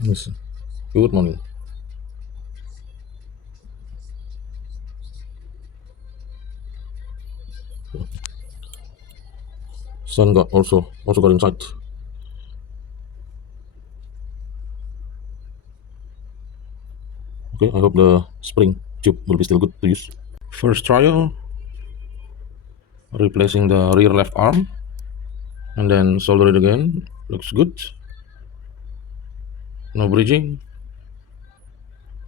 Yes. Good morning. Sun got also got inside. Okay, I hope the spring tube will be still good to use. First trial, replacing the rear left arm, and then solder it again. Looks good. No bridging.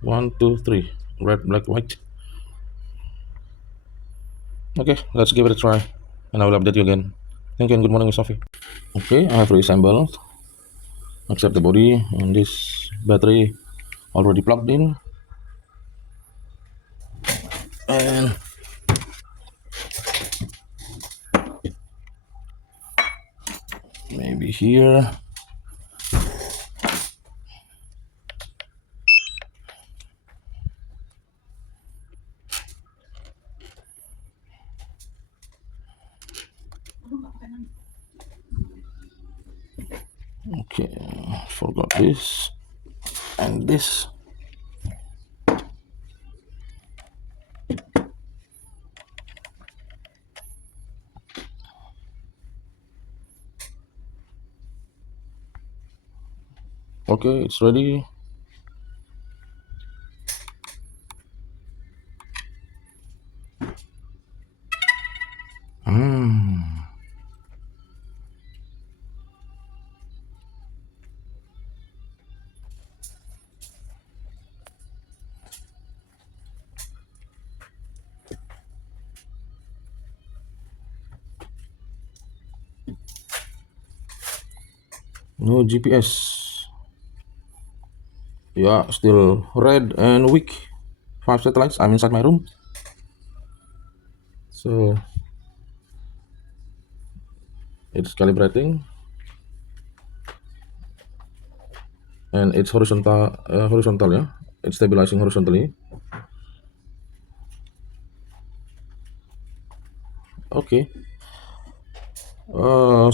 One, two, three. Red, black, white. Okay, let's give it a try, and I will update you again. Thank you and good morning, Miss Sophie. Okay, I have reassembled, except the body and this battery already plugged in, and maybe here. Okay, forgot this and this. Okay, it's ready. Hmm. No GPS. Yeah, still red and weak. 5 satellites. I'm inside my room. So it's calibrating and it's horizontal, yeah. It's stabilizing horizontally. Okay.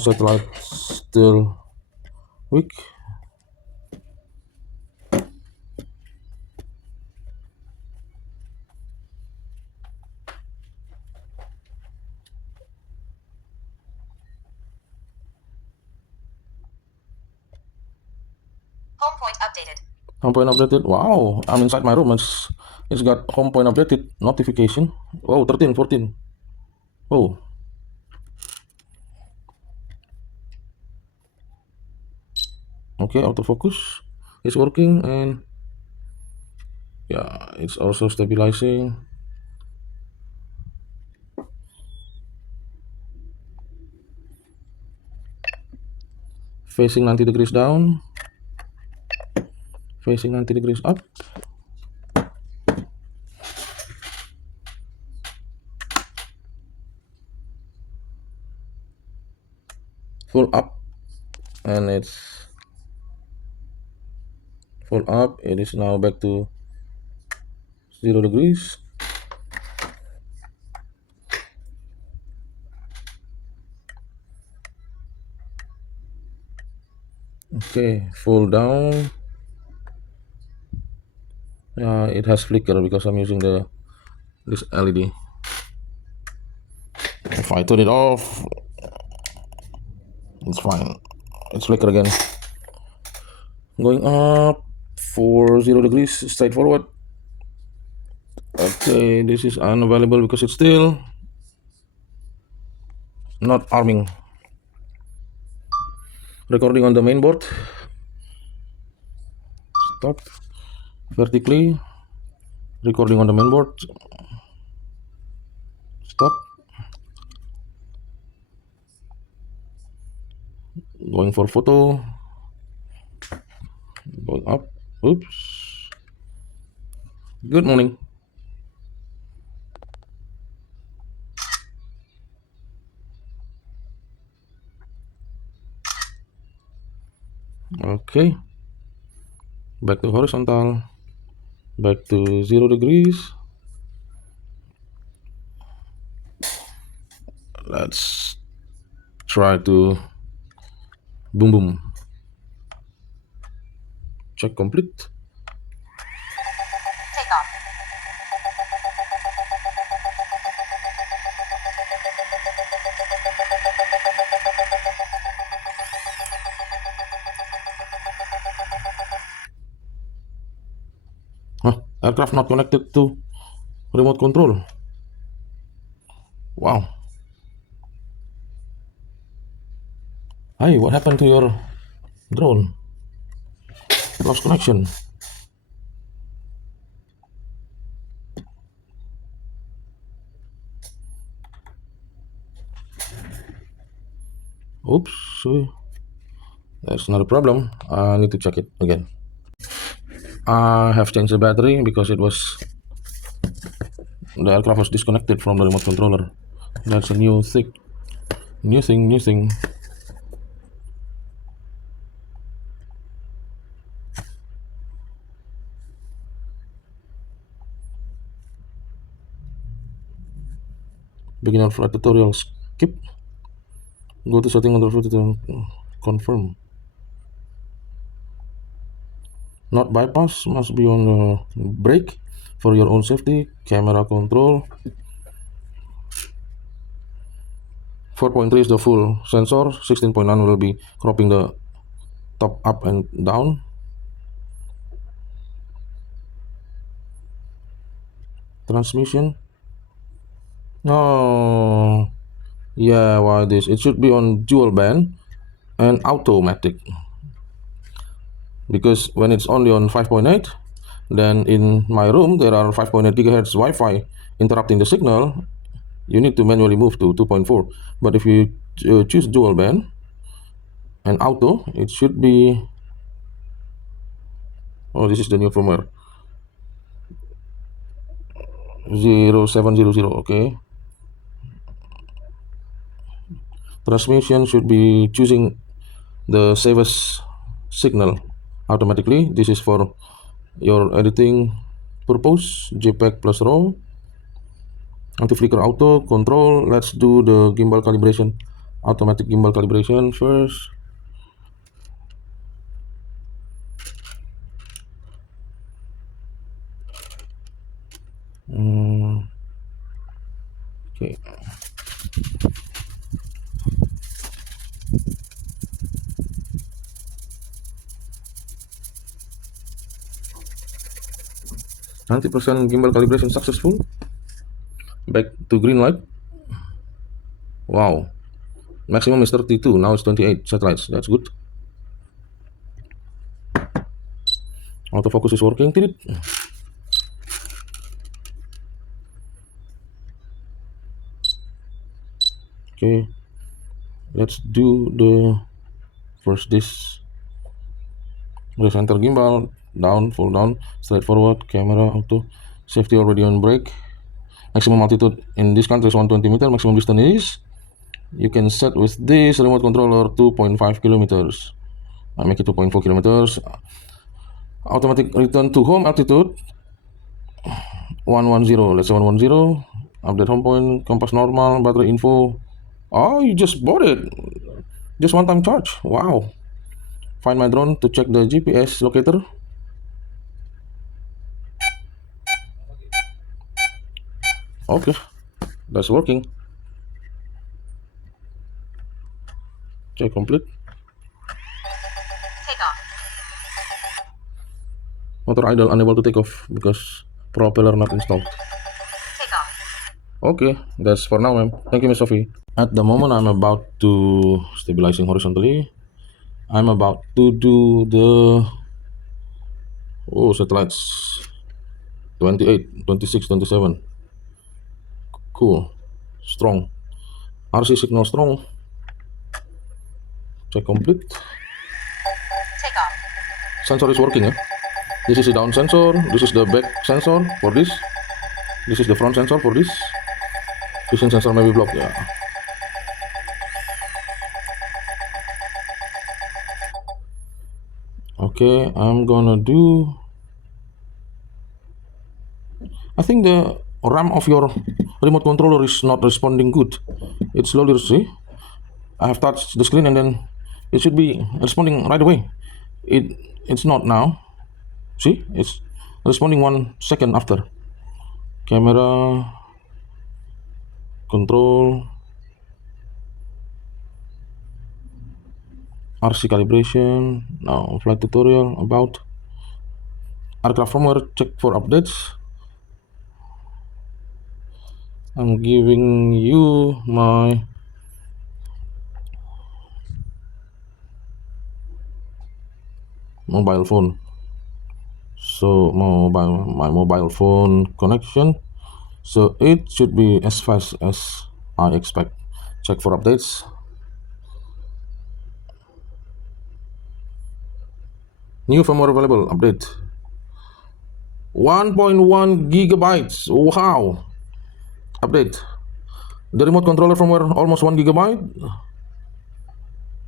Satellite still weak. Home point updated. Home point updated. Wow, I'm inside my room. It's got home point updated notification. Oh, 13, 14. Oh, okay. Autofocus is working and yeah, it's also stabilizing. Facing 90 degrees down. Facing 90 degrees up. Full up, and it's full up. It is now back to 0 degrees. Okay, full down. Yeah, it has flicker because I'm using this LED. If I turn it off, it's fine. It's flicker again. Going up for 0 degrees straight forward. Okay, this is unavailable because it's still not arming. Recording on the main board. Stop. Vertically. Recording on the main board. Stop. Going for photo. Going up. Oops. Good morning. Okay. Back to horizontal. Back to 0 degrees. Let's try to boom boom. Check complete. Take off. Aircraft not connected to remote control. Wow. Hey, what happened to your drone? Lost connection. Oops. That's not a problem. I need to check it again. I have changed the battery because the aircraft was disconnected from the remote controller. That's a new thing. New thing. Beginner flight tutorial. Skip. Go to setting on the flight to confirm. Not bypass. Must be on the brake for your own safety. Camera control. 4.3 is the full sensor. 16.9 will be cropping the top up and down. Transmission. Oh, yeah, why this? It should be on dual band and automatic. Because when it's only on 5.8, then in my room there are 5.8 gigahertz Wi-Fi interrupting the signal. You need to manually move to 2.4. But if you choose dual band and auto, it should be. Oh, this is the new firmware. 0700. Okay. Transmission should be choosing the safest signal automatically. This is for your editing purpose. JPEG plus RAW. Anti-flicker auto control. Let's do the gimbal calibration. Automatic gimbal calibration first. Okay. 90% gimbal calibration successful. Back to green light. Wow. Maximum is 32. Now it's 28 satellites. That's good. Autofocus is working. Okay. Let's do the first this. Center gimbal. Down, full down, straight forward, camera, auto, safety already on brake. Maximum altitude in this country is 120 meter. Maximum distance is, you can set with this remote controller 2.5 kilometers. I make it 2.4 kilometers. Automatic return to home altitude 110. Let's say 110. Update home point, compass normal, battery info. Oh, you just bought it. Just one time charge. Wow. Find my drone to check the GPS locator. Okay, that's working. Check complete. Take off. Motor idle, unable to take off because propeller not installed. Take off. Okay, that's for now, ma'am. Thank you, Miss Sophie. At the moment, I'm about to stabilizing horizontally. I'm about to do the satellites 28, 26, 27. Cool, strong. RC signal strong. Check complete. Take off. Sensor is working, yeah. This is the down sensor. This is the back sensor for this. This is the front sensor for this. Vision sensor may be blocked, yeah. Okay, I'm gonna do. I think the RAM of your remote controller is not responding good. It's slowly, see? I have touched the screen and then it should be responding right away. It's not now. See, it's responding 1 second after. Camera control, RC calibration. Now flight tutorial about aircraft firmware. Check for updates. I'm giving you my mobile phone. So my mobile phone connection. So it should be as fast as I expect. Check for updates. New firmware available update. 1.1 gigabytes. Wow. Update. The remote controller firmware almost 1 gigabyte.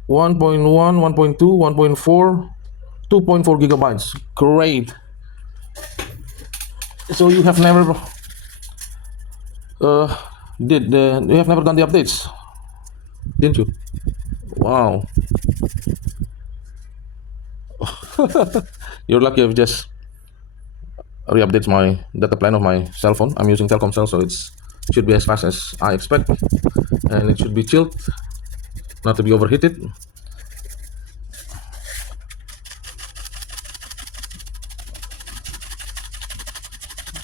1.1, 1.2, 1.4, 2.4 gigabytes. Great. So you have never you have never done the updates, didn't you? Wow. You're lucky. I've just re-updates my data plan of my cell phone. I'm using Telkomsel, so it's should be as fast as I expect, and it should be chilled, not to be overheated.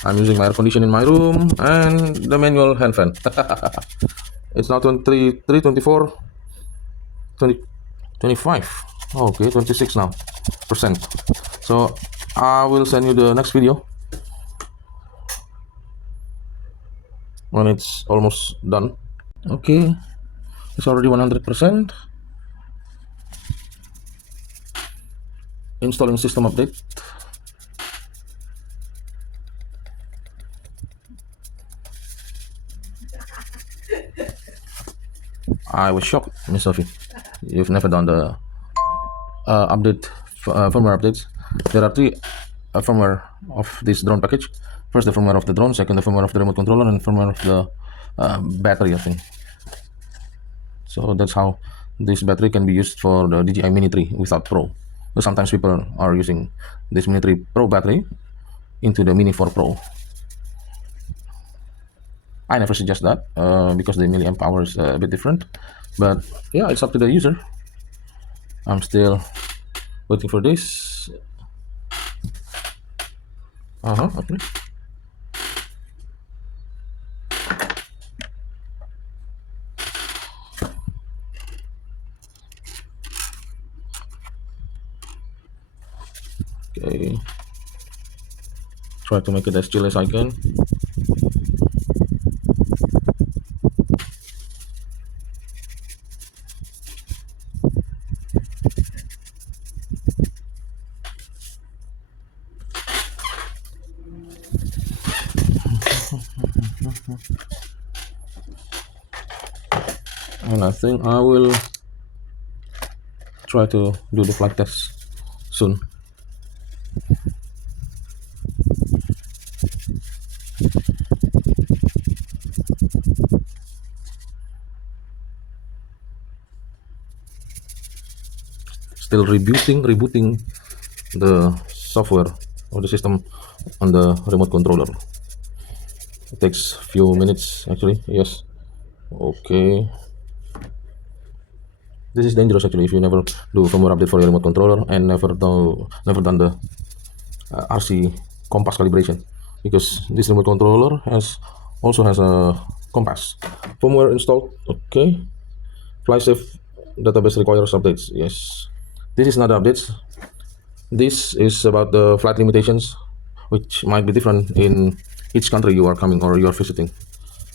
I'm using my air condition in my room and the manual hand fan. It's now 23, 24, 20, 25. Okay, 26 now percent. So I will send you the next video when it's almost done. Okay, it's already 100%. Installing system update. I was shocked, Miss Sophie. You've never done the firmware updates. There are three firmware of this drone package. First, the firmware of the drone. Second, the firmware of the remote controller, and firmware of the battery, I think. So that's how this battery can be used for the DJI Mini 3 without Pro. So sometimes people are using this Mini 3 Pro battery into the Mini 4 Pro. I never suggest that because the milliamp hour is a bit different, but yeah, it's up to the user. I'm still waiting for this. Okay. Okay. Try to make it as chill as I can. And I think I will try to do the flight test soon. Still rebooting the software or the system on the remote controller. It takes few minutes actually. Yes. Okay. This is dangerous actually if you never do firmware update for your remote controller and never done the RC compass calibration, because this remote controller also has a compass. Firmware installed. Okay. FlySafe database requires updates. Yes. This is not updates. This is about the flight limitations, which might be different in each country you are coming or you are visiting.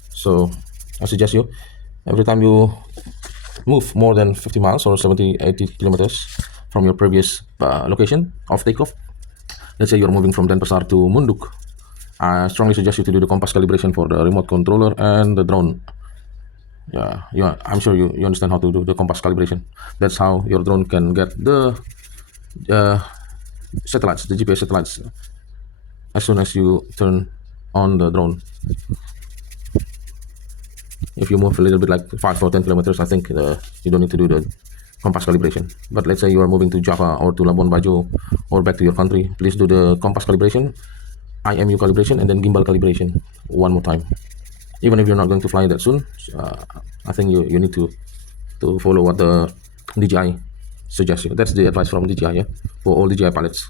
So I suggest you, every time you move more than 50 miles or 70-80 kilometers from your previous location of takeoff, let's say you're moving from Denpasar to Munduk, I strongly suggest you to do the compass calibration for the remote controller and the drone. Yeah, I'm sure you understand how to do the compass calibration. That's how your drone can get the satellites, the GPS satellites, as soon as you turn on the drone. If you move a little bit like 5 or 10 kilometers, I think you don't need to do the compass calibration. But let's say you are moving to Java or to Labuan Bajo or back to your country, please do the compass calibration, IMU calibration, and then gimbal calibration one more time. Even if you're not going to fly that soon, I think you need to follow what the DJI suggests you. That's the advice from DJI, yeah, for all DJI pilots.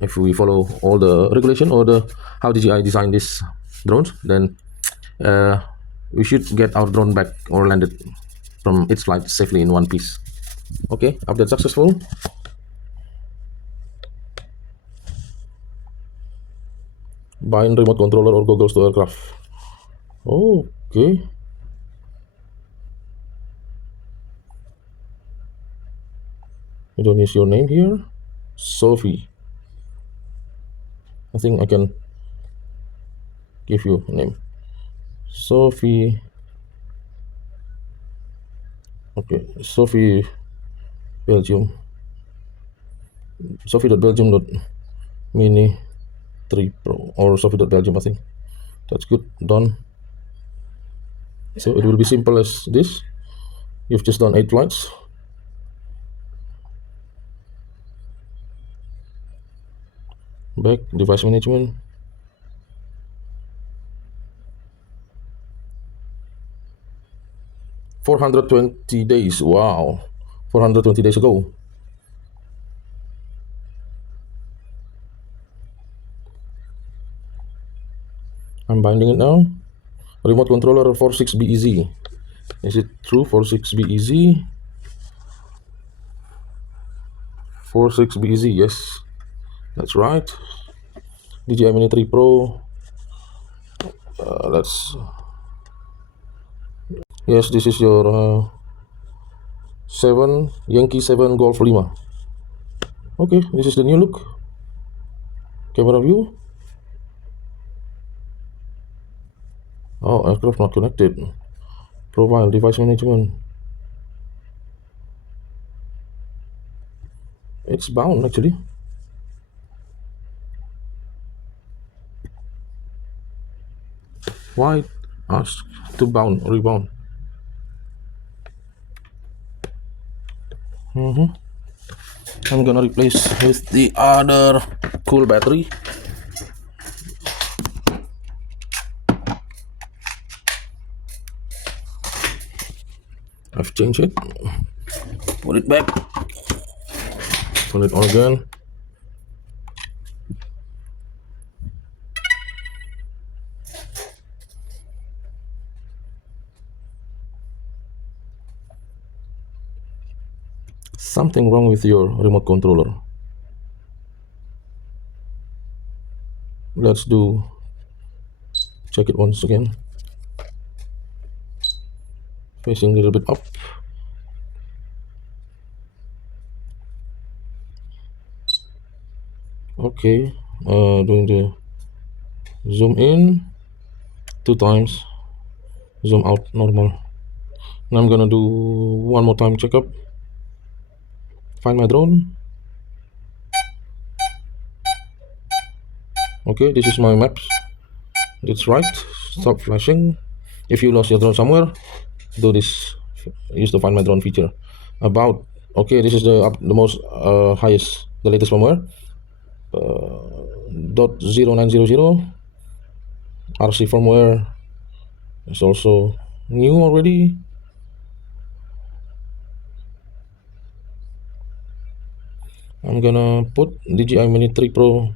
If we follow all the regulation or the how DJI designed these drones, then we should get our drone back or landed from its flight safely in one piece. Okay, update successful. Bind remote controller or goggles to aircraft. Okay. You don't use your name here. Sophie. I think I can give you a name. Sophie. Okay, Sophie Belgium. Sophie.belgium.mini 3 Pro or Sophie.belgium, I think. That's good. Done. So it will be simple as this. You've just done 8 flights. Back, device management. $420 days. Wow. 420 days ago. I'm binding it now. Remote controller 46BEZ. Is it true? 46BEZ. 46BEZ, yes. That's right. DJI Mini 3 Pro. Yes, this is your 7 Yankee 7 Golf 5. Okay, this is the new look. Camera view. Oh, aircraft not connected. Profile, device management. It's bound actually. Why ask to rebound? I'm gonna replace with the other cool battery. I've changed it. Put it back. Turn it on again. Something wrong with your remote controller. Let's check it once again. Facing a little bit up. Okay, doing the zoom in 2 times, zoom out normal. Now I'm gonna do one more time checkup. Find my drone. Okay, this is my maps. That's right. Stop flashing. If you lost your drone somewhere, do this. Use the find my drone feature. About okay, this is the most highest, the latest firmware. .0900 RC firmware is also new already. I'm gonna put DJI Mini 3 Pro.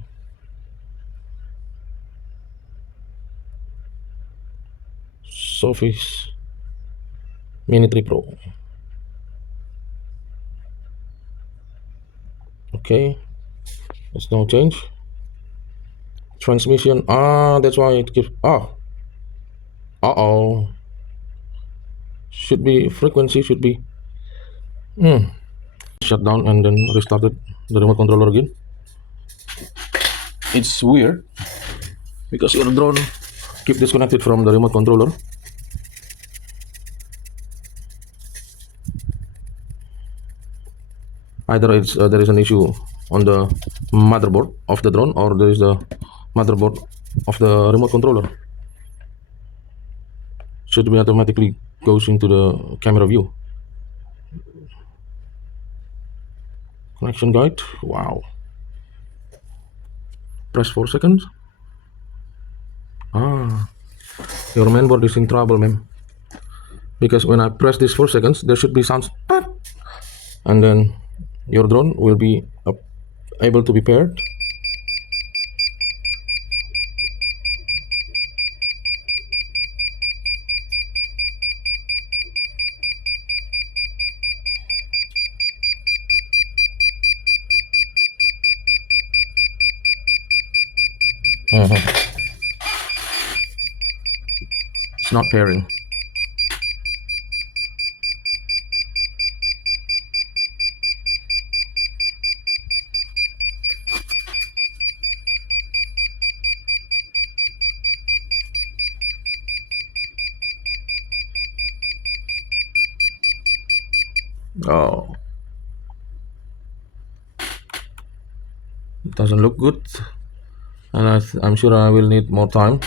Sophie's Mini 3 Pro. Okay, let's now change transmission. That's why it gives should be frequency should be shut down and then restarted the remote controller again. It's weird because your drone keep disconnected from the remote controller. Either it's there is an issue on the motherboard of the drone, or there is the motherboard of the remote controller. Should be automatically goes into the camera view. Connection guide. Wow. Press 4 seconds. Ah, your mainboard is in trouble, ma'am. Because when I press this 4 seconds, there should be sounds, and then your drone will be able to be paired. It's not pairing. Oh, it doesn't look good, and I'm sure I will need more time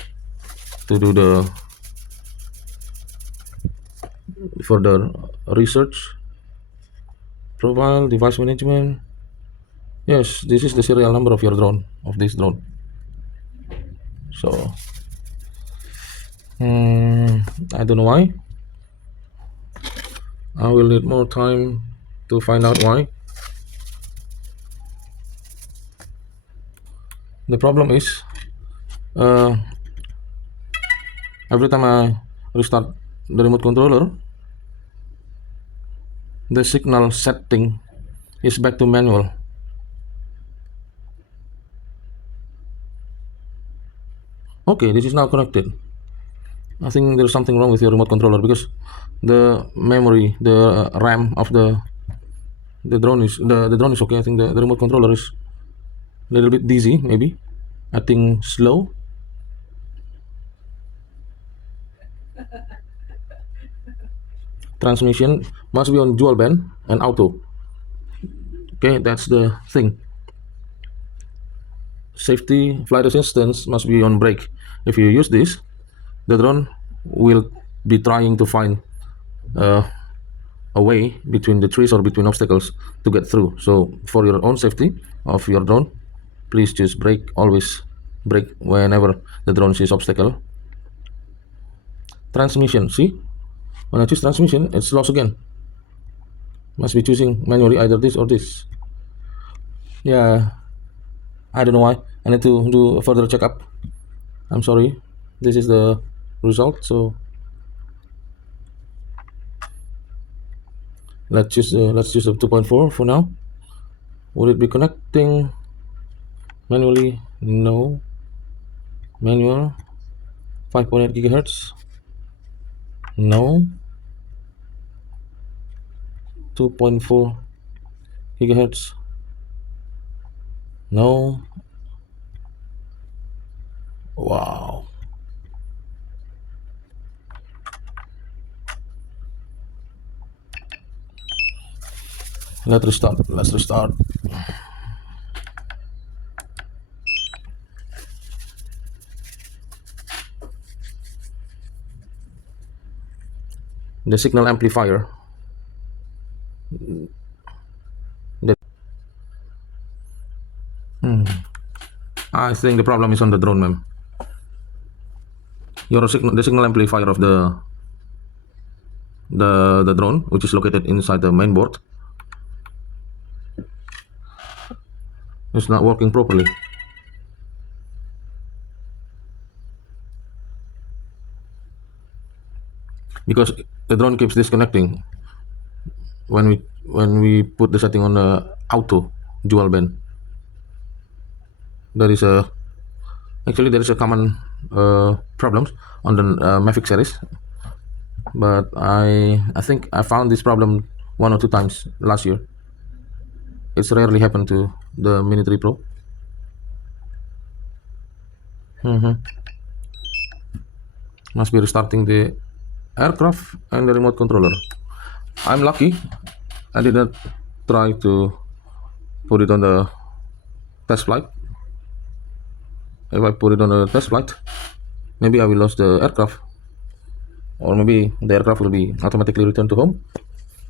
to do the further research. Profile, device management. Yes, this is the serial number of your drone, of this drone. So, I don't know why. I will need more time to find out why. The problem is, uh, every time I restart the remote controller, the signal setting is back to manual. Okay, this is now connected. I think there's something wrong with your remote controller because the memory, the RAM of the drone is the drone is okay. I think the remote controller is a little bit dizzy, maybe. I think slow. Transmission must be on dual band and auto. Okay, that's the thing. Safety flight assistance must be on brake. If you use this, the drone will be trying to find uh, a way between the trees or between obstacles to get through. So for your own safety of your drone, please choose brake. Always brake whenever the drone sees obstacle. Transmission. See, when I choose transmission, it's lost again. Must be choosing manually either this or this. Yeah, I don't know why. I need to do a further checkup. I'm sorry. This is the result. So let's choose the 2.4 for now. Will it be connecting manually? No. Manual. 5.8 gigahertz. No. 2.4 gigahertz. No. Wow. Let's restart. The signal amplifier. I think the problem is on the drone, ma'am. The signal amplifier of the drone, which is located inside the main board, is not working properly. Because the drone keeps disconnecting when we put the setting on the auto dual band. There is a common problems on the Mavic series, but I think I found this problem 1 or 2 times last year. It's rarely happened to the Mini 3 Pro. Must be restarting the aircraft and the remote controller. I'm lucky I didn't try to put it on the test flight. If I put it on a test flight, maybe I will lose the aircraft, or maybe the aircraft will be automatically returned to home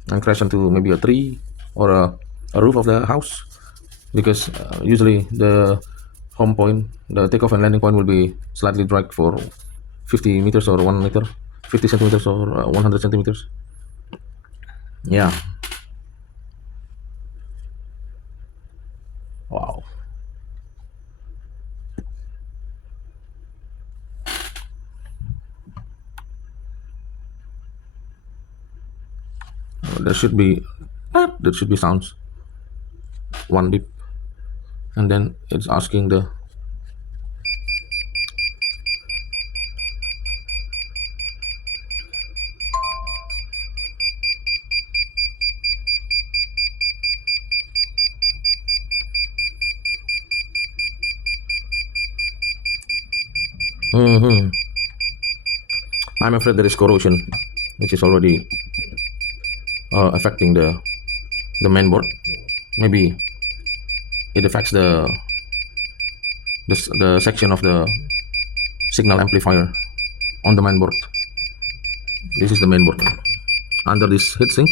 and crash into maybe a tree or a roof of the house, because usually the home point, the takeoff and landing point will be slightly dragged for 50 meters or 1 meter, 50 centimeters or 100 centimeters. Yeah. Wow. There should be sounds, one beep, and then it's asking the Mhm. I'm afraid there is corrosion, which is already affecting the mainboard. Maybe it affects the section of the signal amplifier on the mainboard. This is the mainboard. Under this heatsink,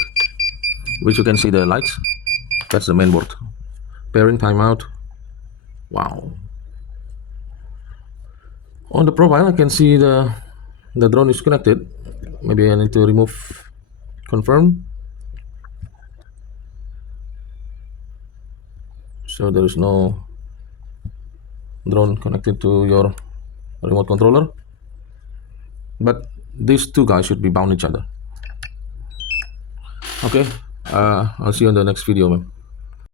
which you can see the lights, that's the mainboard. Pairing timeout. Wow. On the profile, I can see the drone is connected. Maybe I need to remove confirm. So there is no drone connected to your remote controller. But these two guys should be bound each other. Okay, I'll see you in the next video, man.